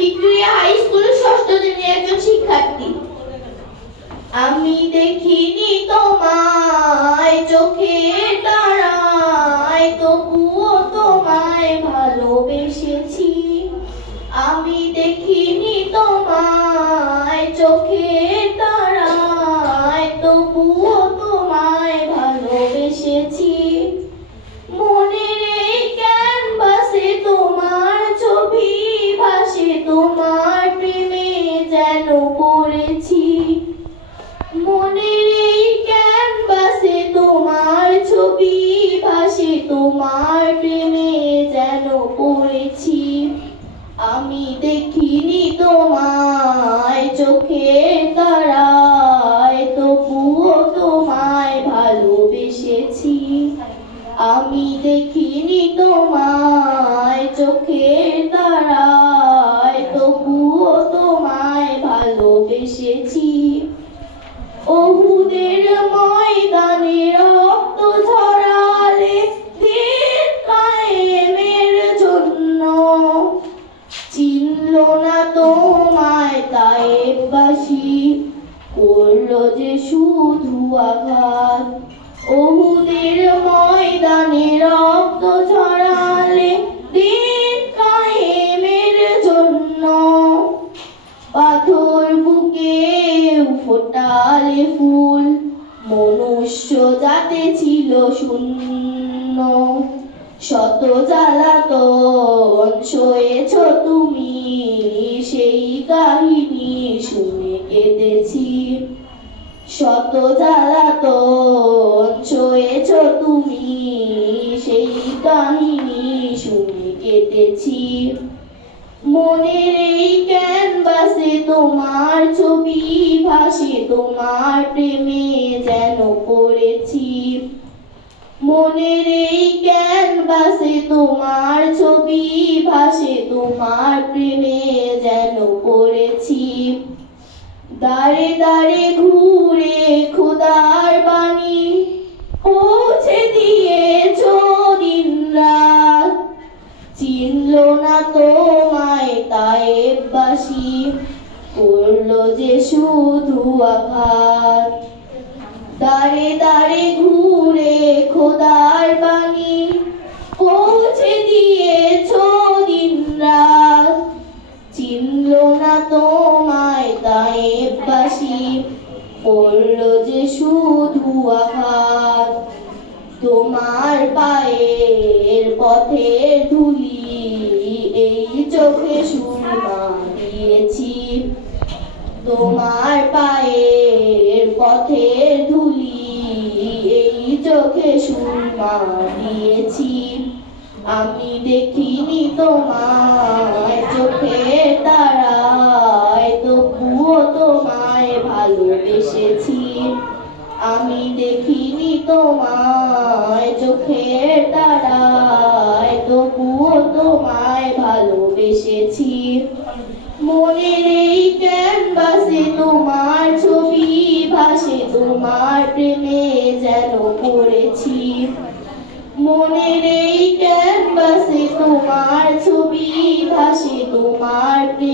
Victoria high স্কুলের ষষ্ঠ শ্রেণীর একজন শিক্ষার্থী। আমি দেখিনি তোমায় চোখের তারায়, তবুও তোমায় ভালোবেসেছি। আমি দেখিনি তোমায় চোখের তারায়, তবুও তোমায় ভালোবেসেছি। মনের এই ক্যানভাসে তোমার ছবি ভাসে, তোমার প্রেমে যেন পড়েছি। মনের এই ক্যানভাসে তোমার ছবি ভাসে, তোমার প্রেমে যেন পড়েছি। আমি দেখিনি তোমায় চোখের তারায়, তবুও তোমায় ভালোবেসেছি। আমি দেখিনি তোমায় চোখের তারায়, তবুও তোমায় ভালোবেসেছি। উহুদের ময়দানে রক্ত ঝরালে দিন কায়েমের জন্য, চিনল না তোমায় তায়েববাসী, করলো যে শুধু আঘাত। উহুদের ময়দানে রক্ত ঝরালে দিন কায়েমের জন্য, পাথর বুকে ফোটালে ফুল, মনুষ্য জাতি ছিল শূন্য। শত জ্বালাতন সয়েছ তুমি, সেই কাহিনী শুনে কেঁদেছি। শত জ্বালাতন সয়েছ তুমি, সেই কাহিনী শুনে কেঁদেছি। মনের এই ক্যানভাসে তোমার ছবি ভাসে, তোমার প্রেমে যেন পড়েছি। মনের এই ক্যানভাসে তোমার ছবি ভাসে, তোমার প্রেমে যেন পড়েছি। দাঁড়ে দাঁড়ে ঘুরে খোদার বাণী পৌঁছে দিয়েছ দিন রাত, চিনল না তোমায় তায়েববাসী, করলো যে শুধু আঘাত। দাঁড়ে দাঁড়ে ঘুরে খোদার বাণী পৌঁছে দিয়েছ দিন রাত, চিনল না তোমায় তায়েববাসী, করলো যে শুধু আঘাত। তোমার পায়ের পথের ধুলি এই চোখে সুরমা দিয়েছি। তোমার পায়ের পথের ধুলি এই চোখে সুরমা দিয়েছি। আমি দেখিনি তোমায় চোখের তারায়, তবুও তোমায় ভালোবেসেছি। আমি দেখিনি তোমায় চোখের তারায়, তবুও তোমায় ভালোবেসেছি। মনের এই ক্যানভাসে তোমার ছবি ভাসে, তোমার প্রেমে যেন পড়েছি। মনের এই ক্যানভাসে তোমার ছবি ভাসে, তোমার প্রেমে